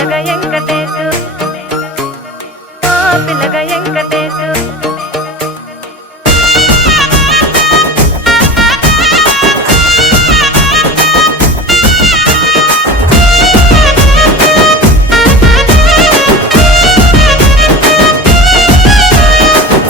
పిల్లగ వెంకటేశు ఓ పిల్లగ వెంకటేశు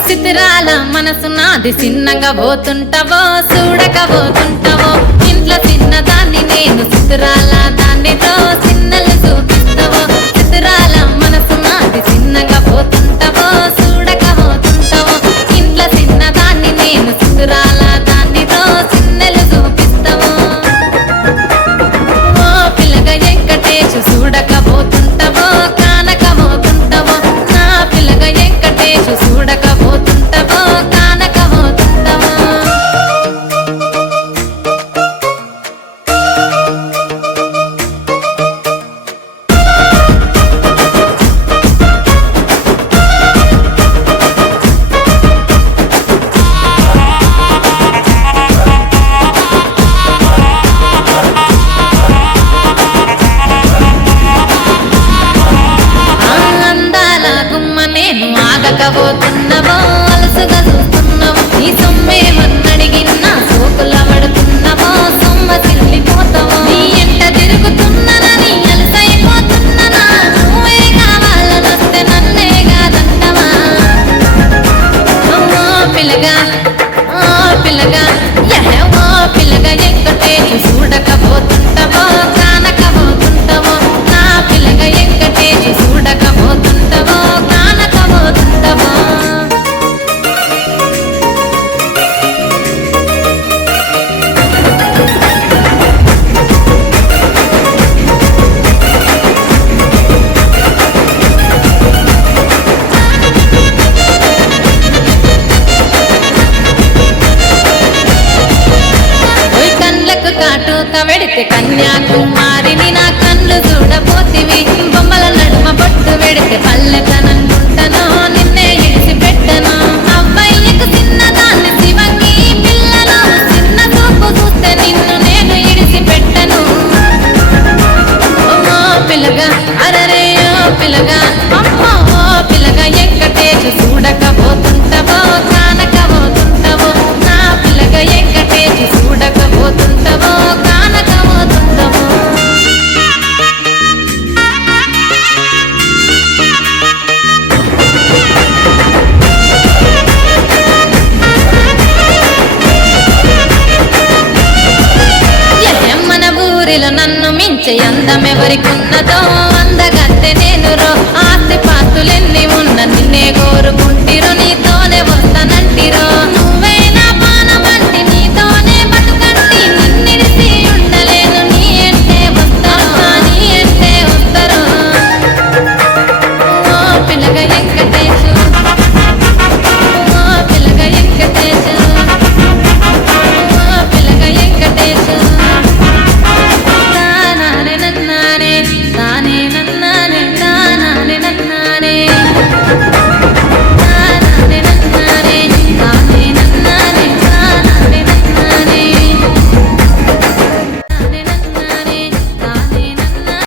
సితిరాల మనసు నాది చిన్నగా పోతుంటావో చూడక పోతుంటావో ఇంట్లో చిన్నదాన్ని నేను సితిరాల దాన్నితో చిన్నలు చూపిస్తావో సితిరాల మనసు నాది చిన్నగా పోతుంటావో చూడక పోతుంటావో ఇంట్లో చిన్నదాన్ని నేను సితిరాల దాన్నితో చిన్నలు చూపిస్తావో ఓ పిల్లగ వెంకటేశు చూడక పోతుంటావో కానక పోతుంటావో నా పిల్లగ వెంకటేశు చూడక పోతుంటావో కానక పోతుంటావో అందాల గుమ్మ నేను ఆగకపోతున్నావో అలసుగా చూస్తున్నావో నీ సొమ్మే మన్నడిగిన్నా సోకుల పడుతున్నావో సొమ్మ సిల్లిపోతావో నీ ఎంట తిరుగుతున్నానని అలసైపోతున్నానా నువ్వే కావాలనొస్తే నన్నే కాదంటవా ఓ పిల్లగా ఓ పిల్లగా ఓ పిల్లగా వెంకటేశు చూడకపోతుంటావో కానకపోతుంటావో నా పిల్లగా వెంకటేశు చూడకపోతుంటావో కానకపోతుంటావో ఓయ్ కళ్ళకు కాటుక వెడితే కన్యాకుమారిని నా కళ్ళు చూడపోతివి బొమ్మల నడుమ బొట్టు వెడితే పల్లెతనంటుంటనో నిన్నే ఇడిసి పెట్టను అబ్బాయిలకు చిన్నదాన్ని శివంగి పిల్లను చిన్న చూపు చూస్తే నిన్ను నేను ఇడిసి పెట్టను ఓ పిల్లగా అరరే ఓ పిల్లగా అమ్మో ఓ పిల్లగా వెంకటేశు చూడకపోతుంటావో కానకపోతుంటావో నా పిల్లగా వెంకటేశు చూడకపోతుంటావో కానకపోతుంటావో మన ఊరిలో నన్ను మించే అందమెవరికున్నదో అందగత్తె నేను రో ఆస్తి పాస్తులెన్నో